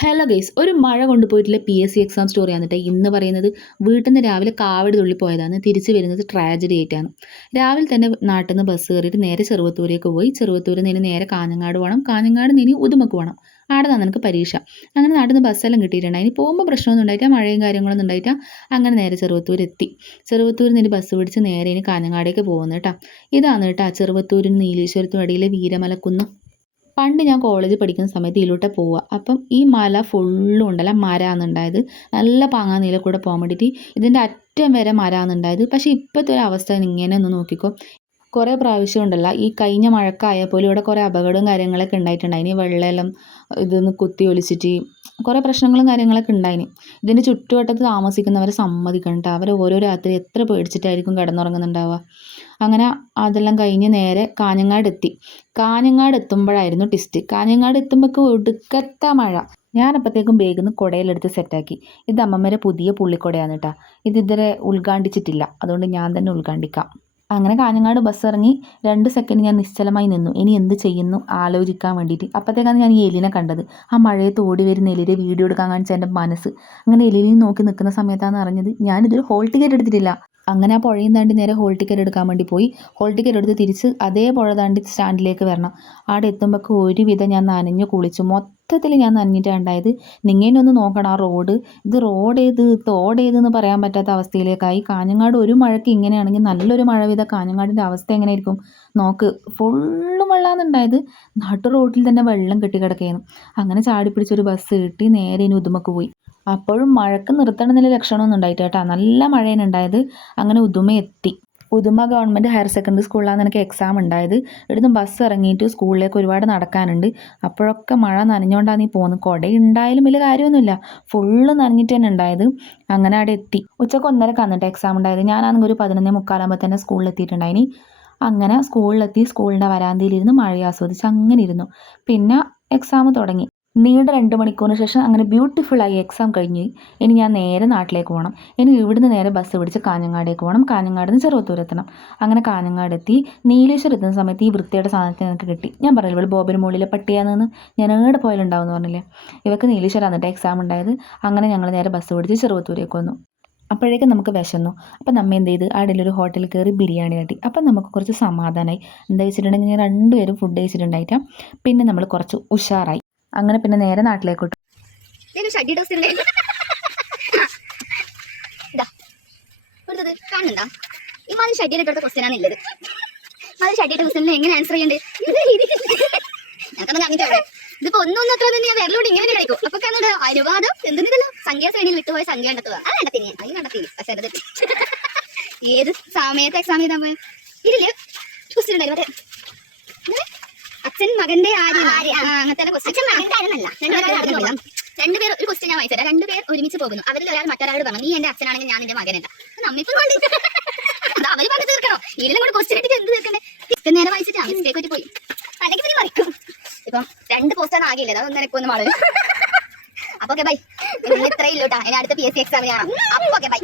Hello guys, ഒരു മഴ കൊണ്ടുപോയിട്ടുള്ള PSC exam story ആണിട്ട് ഇന്ന് പറയുന്നത്. വീട്ടിൽ നിന്ന് രാവിലെ കാവടി തുള്ളി പോയതാണ്, തിരിച്ചു വരുന്നത് ട്രാജഡി ആയിട്ടാണ്. രാവിലെ തന്നെ നാട്ടിൽ നിന്ന് ബസ് കയറിയിട്ട് നേരെ ചെറുവത്തൂരേക്ക് പോയി. ചെറുവത്തൂരിൽ നിന്ന് നേരെ കാഞ്ഞങ്ങാട് പോകണം, കാഞ്ഞങ്ങാട് നിന്ന് ഉദുമക്ക് പോകണം. അവിടെ നിന്നാണ് എനിക്ക് പരീക്ഷ. അങ്ങനെ നാട്ടിൽ നിന്ന് ബസ്സെല്ലാം കിട്ടിയിട്ടുണ്ടായി. ഇനി പോകുമ്പോൾ പ്രശ്നമൊന്നും ഉണ്ടായിട്ടാ, മഴയും കാര്യങ്ങളൊന്നും ഉണ്ടായിട്ടാ. അങ്ങനെ നേരെ ചെറുവത്തൂർ എത്തി. ചെറുവത്തൂരിൽ നിന്ന് ബസ് പിടിച്ച് നേരെ ഇനി കാഞ്ഞങ്ങാടേക്ക് പോകുന്നു കേട്ടോ. ഇതാണ് കേട്ടോ ചെറുവത്തൂരിന് നീലേശ്വരത്തും ഇടയിലെ വീരമലക്കുന്ന്. പണ്ട് ഞാൻ കോളേജിൽ പഠിക്കുന്ന സമയത്ത് ഇതിലൂടെ പോവുക. അപ്പം ഈ മല ഫുള്ളും ഉണ്ടല്ല മരമാണെന്നുണ്ടായത്. നല്ല പാങ്ങാനീല കൂടെ പോകാൻ വേണ്ടിയിട്ട് ഇതിൻ്റെ അറ്റം വരെ മരമാണെന്നുണ്ടായത്. പക്ഷേ ഇപ്പോഴത്തെ ഒരു അവസ്ഥ ഇങ്ങനെ ഒന്ന് നോക്കിക്കോ. കുറേ പ്രാവശ്യം ഉണ്ടല്ല ഈ കഴിഞ്ഞ മഴക്കായാൽ പോലും ഇവിടെ കുറേ അപകടവും കാര്യങ്ങളൊക്കെ ഉണ്ടായിട്ടുണ്ടായിന്. വെള്ളമെല്ലാം ഇതൊന്ന് കുത്തി ഒലിച്ചിട്ട് കുറേ പ്രശ്നങ്ങളും കാര്യങ്ങളൊക്കെ ഉണ്ടായിന്. ഇതിൻ്റെ ചുറ്റുവട്ടത്ത് താമസിക്കുന്നവരെ സമ്മതിക്കണം കേട്ടോ. അവർ ഓരോ രാത്രി എത്ര പേടിച്ചിട്ടായിരിക്കും കിടന്നുറങ്ങുന്നുണ്ടാവുക. അങ്ങനെ അതെല്ലാം കഴിഞ്ഞ് നേരെ കാഞ്ഞങ്ങാട് എത്തി. കാഞ്ഞങ്ങാട് എത്തുമ്പോഴായിരുന്നു ടിസ്റ്റ്. കാഞ്ഞങ്ങാട് എത്തുമ്പോഴേക്കും ഒടുക്കത്ത മഴ. ഞാനപ്പോഴത്തേക്കും ബേഗിൽ കുടയിലെടുത്ത് സെറ്റാക്കി. ഇത് അമ്മമ്മേരെ പുതിയ പുള്ളിക്കുടയാണ് കേട്ടോ. ഇത് ഇതുവരെ ഉദ്ഘാടിച്ചിട്ടില്ല, അതുകൊണ്ട് ഞാൻ തന്നെ ഉദ്ഘാടിക്കാം. അങ്ങനെ കാഞ്ഞങ്ങാട് ബസ് ഇറങ്ങി 2 സെക്കൻഡ് ഞാൻ നിശ്ചലമായി നിന്നു. ഇനി എന്ത് ചെയ്യുന്നു ആലോചിക്കാൻ വേണ്ടിയിട്ട്. അപ്പോഴത്തേക്കാണ് ഞാൻ ഈ എലിനെ കണ്ടത്. ആ മഴയത്ത് ഓടി വരുന്ന എലിയുടെ വീഡിയോ എടുക്കാൻ കാണിച്ച എൻ്റെ മനസ്സ്. അങ്ങനെ എലിനെ നോക്കി നിൽക്കുന്ന സമയത്താണ് അറിഞ്ഞത് ഞാനിതൊരു ഹോൾ ടിക്കറ്റ് എടുത്തിട്ടില്ല. അങ്ങനെ ആ പുഴയും താണ്ടി നേരെ ഹോൾ ടിക്കറ്റ് എടുക്കാൻ വേണ്ടി പോയി. ഹോൾ ടിക്കറ്റ് എടുത്ത് തിരിച്ച് അതേ പുഴ താണ്ടി സ്റ്റാൻഡിലേക്ക് വരണം. അവിടെ എത്തുമ്പോഴേക്ക് ഒരുവിധം ഞാൻ നനഞ്ഞു കുളിച്ചു. മൊത്തത്തിൽ ഞാൻ നനഞ്ഞിട്ടാണ് ഉണ്ടായത്. നിങ്ങേനൊന്ന് നോക്കണം ആ റോഡ്. ഇത് റോഡേത് തോടേതെന്ന് പറയാൻ പറ്റാത്ത അവസ്ഥയിലേക്കായി. കാഞ്ഞങ്ങാട് ഒരു മഴയ്ക്ക് ഇങ്ങനെയാണെങ്കിൽ നല്ലൊരു മഴ പെയ്ത കാഞ്ഞങ്ങാടിൻ്റെ അവസ്ഥ എങ്ങനെയായിരിക്കും നോക്ക്. ഫുള്ള് വെള്ളമാണെന്നുണ്ടായത്. നാട്ടു റോഡിൽ തന്നെ വെള്ളം കെട്ടിക്കിടക്കുകയാണ്. അങ്ങനെ ചാടിപ്പിടിച്ചൊരു ബസ് കിട്ടി. നേരെ ഇനി ഉദുമക്ക് പോയി. അപ്പോഴും മഴക്ക് നിർത്തണമെന്നുള്ള ലക്ഷണമൊന്നും ഉണ്ടായിട്ട് കേട്ടോ. നല്ല മഴയാണ് ഉണ്ടായത്. അങ്ങനെ ഉദുമ എത്തി. ഉദുമ ഗവൺമെൻറ് ഹയർ സെക്കൻഡറി സ്കൂളിലാണ് എനിക്ക് എക്സാം ഉണ്ടായത്. ഇവിടുന്ന് ബസ് ഇറങ്ങിയിട്ട് സ്കൂളിലേക്ക് ഒരുപാട് നടക്കാനുണ്ട്. അപ്പോഴൊക്കെ മഴ നനഞ്ഞുകൊണ്ടാണ് നീ പോകുന്നത്. കുട ഉണ്ടായാലും വലിയ കാര്യമൊന്നുമില്ല, ഫുള്ള് നനഞ്ഞിട്ട് തന്നെ ഉണ്ടായത്. അങ്ങനെ അവിടെ എത്തി. ഉച്ചക്ക് 1:30 എന്നിട്ട് എക്സാം ഉണ്ടായത്. ഞാനാണെങ്കിൽ ഒരു 11:45 തന്നെ സ്കൂളിൽ എത്തിയിട്ടുണ്ടായിനി. അങ്ങനെ സ്കൂളിലെത്തി. സ്കൂളിൻ്റെ വരാന്തയിലിരുന്ന് മഴ ആസ്വദിച്ച് അങ്ങനെ ഇരുന്നു. പിന്നെ എക്സാം തുടങ്ങി. നീണ്ട 2 മണിക്കൂറിന് ശേഷം അങ്ങനെ ബ്യൂട്ടിഫുള്ളായി എക്സാം കഴിഞ്ഞ്. ഇനി ഞാൻ നേരെ നാട്ടിലേക്ക് പോകണം. ഇനി ഇവിടുന്ന് നേരെ ബസ് പിടിച്ച് കാഞ്ഞങ്ങാടേക്ക് പോകണം. കാഞ്ഞങ്ങാട് നിന്ന് ചെറുവത്തൂർ എത്തണം. അങ്ങനെ കാഞ്ഞങ്ങാട് എത്തി. നീലേശ്വരം എത്തുന്ന സമയത്ത് ഈ വൃത്തിയുടെ സാധനത്തിന് എനിക്ക് കിട്ടി. ഞാൻ പറഞ്ഞില്ല ഇവിടെ ബോബിന് മുകളിലെ പട്ടിയാണെന്ന്. ഞാൻ എവിടെ പോയാലുണ്ടാവും എന്ന് പറഞ്ഞില്ലേ. ഇവർക്ക് നീലേശ്വരം എന്നിട്ട് എക്സാം ഉണ്ടായത്. അങ്ങനെ ഞങ്ങൾ നേരെ ബസ് പിടിച്ച് ചെറുവത്തൂരേക്ക് വന്നു. അപ്പോഴേക്കും നമുക്ക് വിശന്നു. അപ്പം നമ്മ എന്ത് ചെയ്ത് അടിയിലൊരു ഹോട്ടലിൽ കയറി ബിരിയാണി കാട്ടി. അപ്പം നമുക്ക് കുറച്ച് സമാധാനമായി. എന്താ വെച്ചിട്ടുണ്ടെങ്കിൽ ഞാൻ 2 പേരും ഫുഡ് കഴിച്ചിട്ടുണ്ടായിട്ടാ. പിന്നെ നമ്മൾ കുറച്ച് ഉഷാറായി. അങ്ങനെ പിന്നെ നേരെ നാട്ടിലേക്ക് വിട്ടു. കാണുന്നുണ്ടോ ഈ മാതിരി ഷഡിയുടെ ക്വസ്റ്റ്യൻ ആണ് ഉള്ളത്. മാതിരി ഷഡിയുടെ ക്വസ്റ്റ്യനിൽ എങ്ങനെ ആൻസർ ചെയ്യണ്ടേ ഞങ്ങൾക്കൊന്നും കാണിച്ചവിടെ. ഇതിപ്പോ ഒന്നും അത്ര തന്നെ ഞാൻ വേറെലോട് ഇങ്ങനെ കഴിക്കും. അപ്പൊ കാണുന്നത് അനുവാദം എന്തെന്നില്ല സംഖ്യാ ശ്രേണിയിൽ വിട്ടുപോയ സംഖ്യ കണ്ടെത്തുക. അത് കണ്ടെത്തിനി അത് കണ്ടെത്തി. പക്ഷെ അത് ഏത് സമയത്ത് എക്സാം ചെയ്താൽ പോയി ഇതില് ക്വസ്റ്റ്യൻ ഉണ്ടായി. മറ്റേ അച്ഛൻ മകന്റെ അങ്ങനത്തെ ക്വസ്റ്റ്യൻ. രണ്ടുപേർ ഒരു ക്വസ്റ്റ്യൻ ഞാൻ വായിച്ചത്. 2 പേർ ഒരുമിച്ച് പോകുന്നു. അവരിൽ ഒരാൾ മറ്റൊരാളോട് പറഞ്ഞു നീ എന്റെ അച്ഛനാണെങ്കിൽ ഞാൻ നിന്റെ മകനെന്താ. നമ്മിപ്പോൾ അത് അവര് പറഞ്ഞു തീർക്കണോ? ഇതിലും കൂടെ ക്വസ്റ്റ്യൻ ഇട്ടിട്ട് എന്ത് തീർക്കണ്ടേ? നേരെ വായിച്ചിട്ട് മിസ്റ്റേക്ക് പറ്റി പോയി. അല്ലെങ്കിൽ പിന്നെ മറിക്കും. ഇപ്പം 2 പോസ്റ്റാണ് ആകില്ലേ. അത് 1:30 മാള്. അപ്പൊ ഓക്കെ ബൈ. ഇത്രയില്ലോട്ടാ. ഇനി അടുത്ത PSC എക്സാമിന് കാണാം. അപ്പൊ ഓക്കെ ബൈ.